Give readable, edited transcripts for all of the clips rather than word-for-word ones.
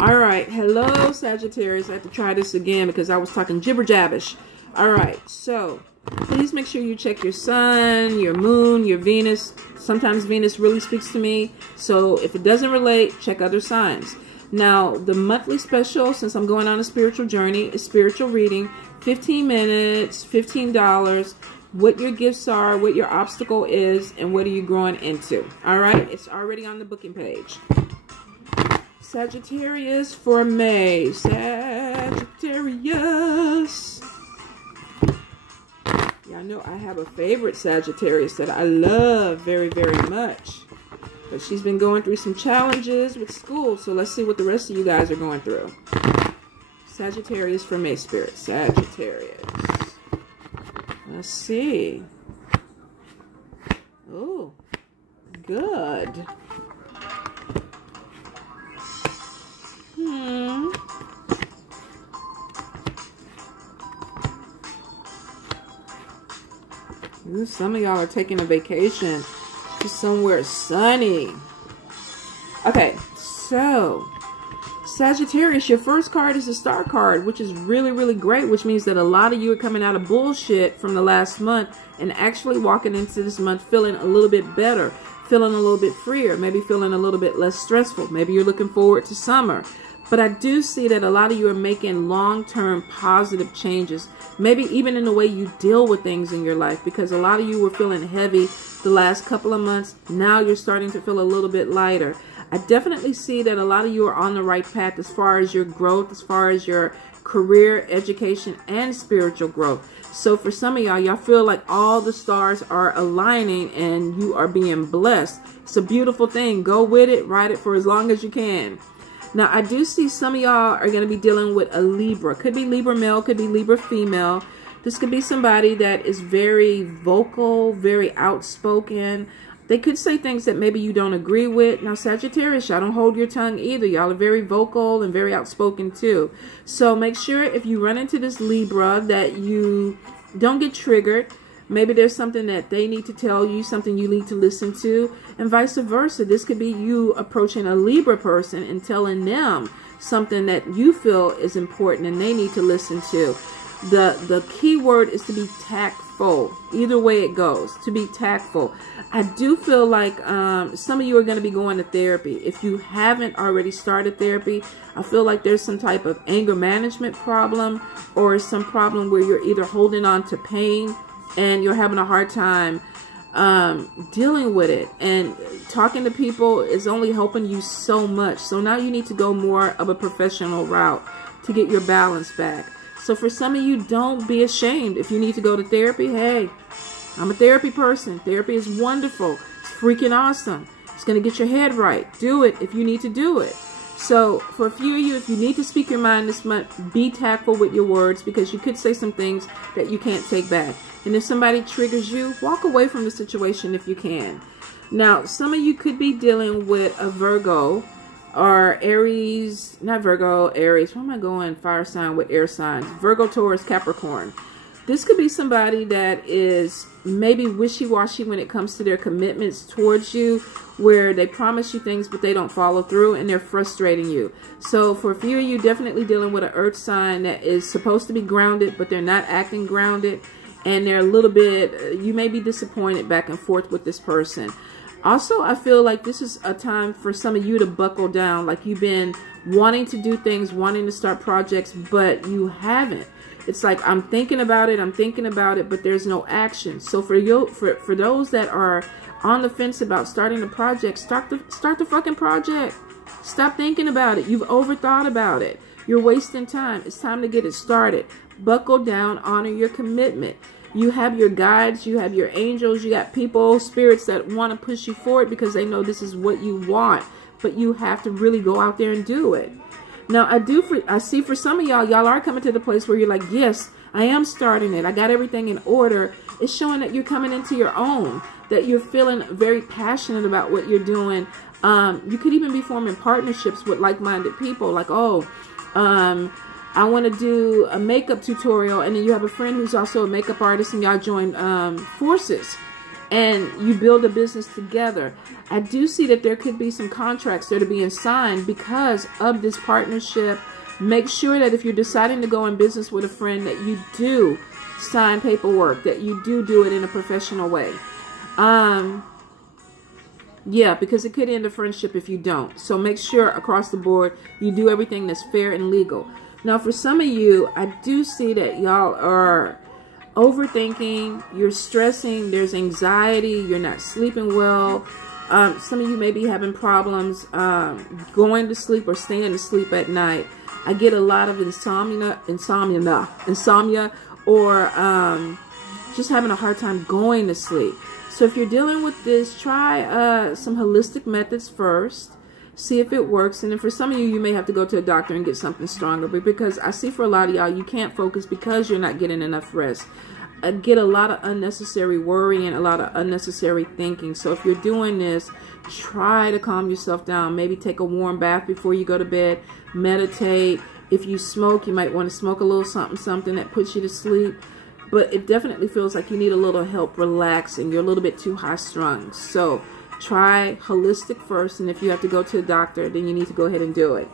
All right. Hello, Sagittarius. I have to try this again because I was talking jibber-jabbish. All right. So please make sure you check your sun, your moon, your Venus. Sometimes Venus really speaks to me. So if it doesn't relate, check other signs. Now, the monthly special, since I'm going on a spiritual journey, is spiritual reading. 15 minutes, $15. What your gifts are, what your obstacle is, and what are you growing into. All right? It's already on the booking page. Sagittarius for May. Sagittarius. Yeah, I know I have a favorite Sagittarius that I love very, very much. But she's been going through some challenges with school. So let's see what the rest of you guys are going through. Sagittarius for May, Spirit. Sagittarius. Let's see. Oh, good. Ooh, some of y'all are taking a vacation to somewhere sunny. Okay, so Sagittarius, your first card is a star card, which is really, really great, which means that a lot of you are coming out of bullshit from the last month and actually walking into this month feeling a little bit better, feeling a little bit freer, maybe feeling a little bit less stressful. Maybe you're looking forward to summer. But I do see that a lot of you are making long-term positive changes, maybe even in the way you deal with things in your life, because a lot of you were feeling heavy the last couple of months. Now you're starting to feel a little bit lighter. I definitely see that a lot of you are on the right path as far as your growth, as far as your career, education, and spiritual growth. So for some of y'all feel like all the stars are aligning and you are being blessed. It's a beautiful thing. Go with it. Ride it for as long as you can. Now, I do see some of y'all are going to be dealing with a Libra. Could be Libra male, could be Libra female. This could be somebody that is very vocal, very outspoken. They could say things that maybe you don't agree with. Now, Sagittarius, y'all don't hold your tongue either. Y'all are very vocal and very outspoken too. So make sure if you run into this Libra that you don't get triggered. Maybe there's something that they need to tell you, something you need to listen to, and vice versa. This could be you approaching a Libra person and telling them something that you feel is important and they need to listen to. The key word is to be tactful. Either way it goes, to be tactful. I do feel like some of you are going to be going to therapy. If you haven't already started therapy, I feel like there's some type of anger management problem or some problem where you're either holding on to pain and you're having a hard time dealing with it. And talking to people is only helping you so much. So now you need to go more of a professional route to get your balance back. So for some of you, don't be ashamed. If you need to go to therapy, hey, I'm a therapy person. Therapy is wonderful. It's freaking awesome. It's going to get your head right. Do it if you need to do it. So for a few of you, if you need to speak your mind this month, be tactful with your words because you could say some things that you can't take back. And if somebody triggers you, walk away from the situation if you can. Now, some of you could be dealing with a Virgo or Aries, not Virgo, Aries. Where am I going? Fire sign with air signs. Virgo, Taurus, Capricorn. This could be somebody that is maybe wishy-washy when it comes to their commitments towards you, where they promise you things but they don't follow through and they're frustrating you. So for a few of you, definitely dealing with an earth sign that is supposed to be grounded but they're not acting grounded and they're a little bit, you may be disappointed back and forth with this person. Also, I feel like this is a time for some of you to buckle down, like you've been wanting to do things, wanting to start projects, but you haven't. It's like, I'm thinking about it, but there's no action. So for you, for those that are on the fence about starting a project, start the fucking project. Stop thinking about it. You've overthought about it. You're wasting time. It's time to get it started. Buckle down, honor your commitment. You have your guides, you have your angels, you got people, spirits that want to push you forward because they know this is what you want. But you have to really go out there and do it. Now, I see for some of y'all are coming to the place where you're like, yes, I am starting it. I got everything in order. It's showing that you're coming into your own, that you're feeling very passionate about what you're doing. You could even be forming partnerships with like-minded people. Like, oh, I want to do a makeup tutorial. And then you have a friend who's also a makeup artist and y'all join forces. and you build a business together. I do see that there could be some contracts that are being signed because of this partnership. Make sure that if you're deciding to go in business with a friend, that you do sign paperwork, that you do it in a professional way. Yeah, because it could end a friendship if you don't. So make sure across the board you do everything that's fair and legal. Now, for some of you, I do see that y'all are overthinking, you're stressing, there's anxiety, you're not sleeping well. Some of you may be having problems going to sleep or staying to sleep at night. I get a lot of insomnia, or just having a hard time going to sleep. So if you're dealing with this, try some holistic methods first. See if it works. And then for some of you, you may have to go to a doctor and get something stronger. But because I see for a lot of y'all, you can't focus because you're not getting enough rest. I get a lot of unnecessary worrying, a lot of unnecessary thinking. So if you're doing this, try to calm yourself down. Maybe take a warm bath before you go to bed. Meditate. If you smoke, you might want to smoke a little something that puts you to sleep. But it definitely feels like you need a little help relaxing. You're a little bit too high strung. So try holistic first. And if you have to go to a doctor, then you need to go ahead and do it.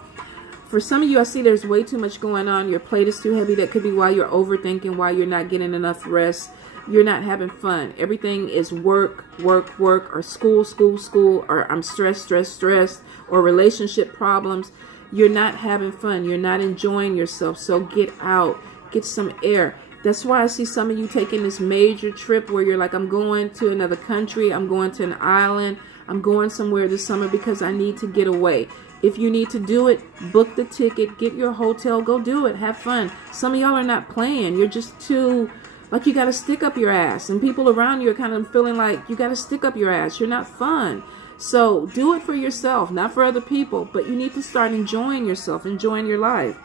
For some of you, I see there's way too much going on. Your plate is too heavy. That could be why you're overthinking, why you're not getting enough rest. You're not having fun. Everything is work, or school, or I'm stressed, or relationship problems. You're not having fun. You're not enjoying yourself. So get out. Get some air. That's why I see some of you taking this major trip where you're like, I'm going to another country. I'm going to an island. I'm going somewhere this summer because I need to get away. If you need to do it, book the ticket, get your hotel, go do it. Have fun. Some of y'all are not playing. You're just too, like you got to stick up your ass. And people around you are kind of feeling like you got to stick up your ass. You're not fun. So do it for yourself, not for other people. But you need to start enjoying yourself, enjoying your life.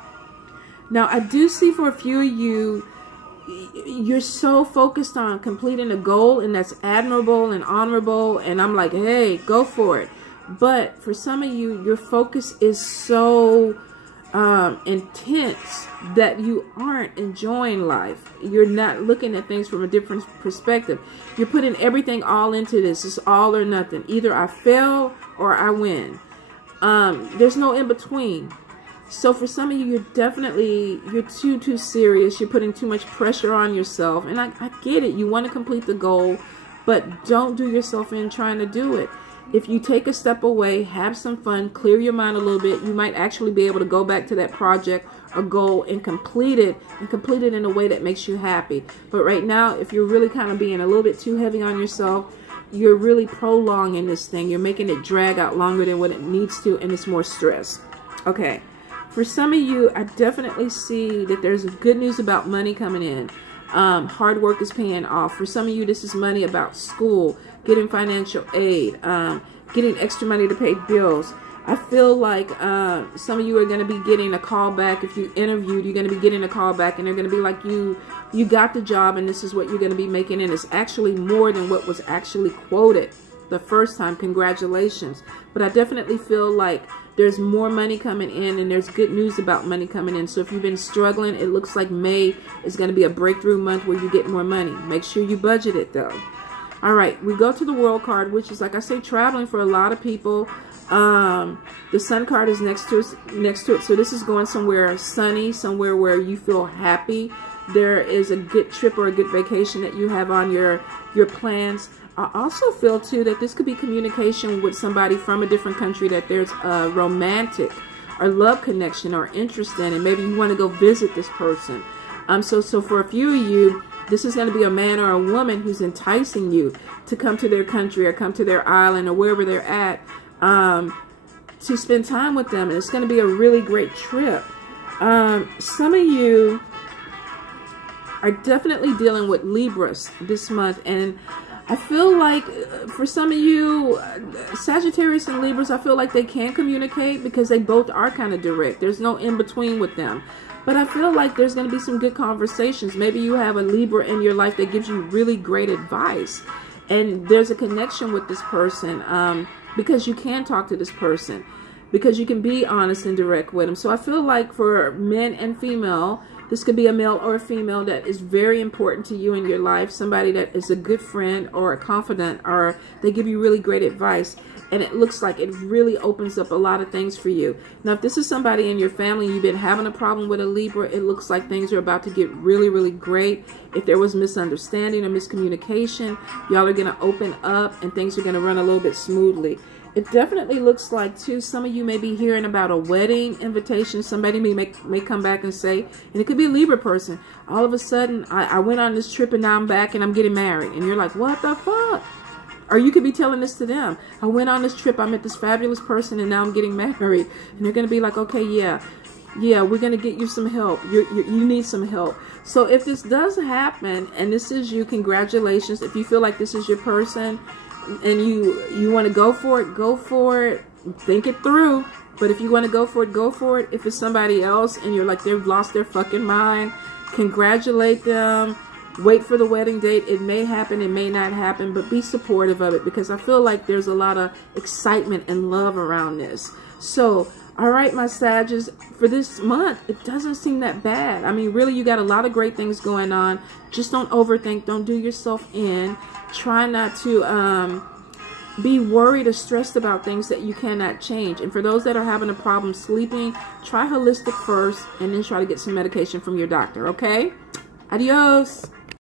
Now, I do see for a few of you, you're so focused on completing a goal, and that's admirable and honorable, and I'm like, hey, go for it. But for some of you, your focus is so intense that you aren't enjoying life. You're not looking at things from a different perspective. You're putting everything all into this. It's all or nothing. Either I fail or I win. There's no in between. So for some of you, you're too serious. You're putting too much pressure on yourself. And I get it. You want to complete the goal, but don't do yourself in trying to do it. If you take a step away, have some fun, clear your mind a little bit, you might actually be able to go back to that project or goal and complete it in a way that makes you happy. But right now, if you're really kind of being a little bit too heavy on yourself, you're really prolonging this thing. You're making it drag out longer than what it needs to, and it's more stress. Okay. For some of you, I definitely see that there's good news about money coming in. Hard work is paying off. For some of you, this is money about school, getting financial aid, getting extra money to pay bills. I feel like some of you are going to be getting a call back. If you interviewed, you're going to be getting a call back, and they're going to be like, you got the job, and this is what you're going to be making, and it's actually more than what was actually quoted the first time. Congratulations. But I definitely feel like there's more money coming in, and there's good news about money coming in. So if you've been struggling, it looks like May is going to be a breakthrough month where you get more money. Make sure you budget it, though. All right, we go to the World card, which is, like I say, traveling for a lot of people. The Sun card is next to it. So this is going somewhere sunny, somewhere where you feel happy. There is a good trip or a good vacation that you have on your plans. I also feel, too, that this could be communication with somebody from a different country, that there's a romantic or love connection or interest in, and maybe you want to go visit this person. So for a few of you, this is going to be a man or a woman who's enticing you to come to their country or come to their island or wherever they're at to spend time with them. And it's going to be a really great trip. Some of you are definitely dealing with Libras this month, and I feel like for some of you, Sagittarius and Libras, I feel like they can communicate because they both are kind of direct. There's no in-between with them. But I feel like there's going to be some good conversations. Maybe you have a Libra in your life that gives you really great advice. And there's a connection with this person because you can talk to this person, because you can be honest and direct with them. So I feel like for men and female, This could be a male or a female that is very important to you in your life. Somebody that is a good friend or a confidant, or they give you really great advice. And it looks like it really opens up a lot of things for you. Now, if this is somebody in your family, you've been having a problem with a Libra, it looks like things are about to get really, really great. If there was misunderstanding or miscommunication, y'all are going to open up and things are going to run a little bit smoothly. It definitely looks like, too, some of you may be hearing about a wedding invitation. Somebody may come back and say, and it could be a Libra person, all of a sudden, I went on this trip and now I'm back and I'm getting married. And you're like, what the fuck? Or you could be telling this to them. I went on this trip, I met this fabulous person, and now I'm getting married. And they're going to be like, okay, yeah, we're going to get you some help. You need some help. So if this does happen, and this is you, congratulations. If you feel like this is your person, and you want to go for it, go for it. Think it through. But if you want to go for it, go for it. If it's somebody else, and you're like, they've lost their fucking mind, congratulate them. Wait for the wedding date. It may happen, it may not happen, but be supportive of it, because I feel like there's a lot of excitement and love around this. So, all right, my Sagittarius, for this month, it doesn't seem that bad. I mean, really, you got a lot of great things going on. Just don't overthink. Don't do yourself in. Try not to be worried or stressed about things that you cannot change. And for those that are having a problem sleeping, try holistic first, and then try to get some medication from your doctor, okay? Adios.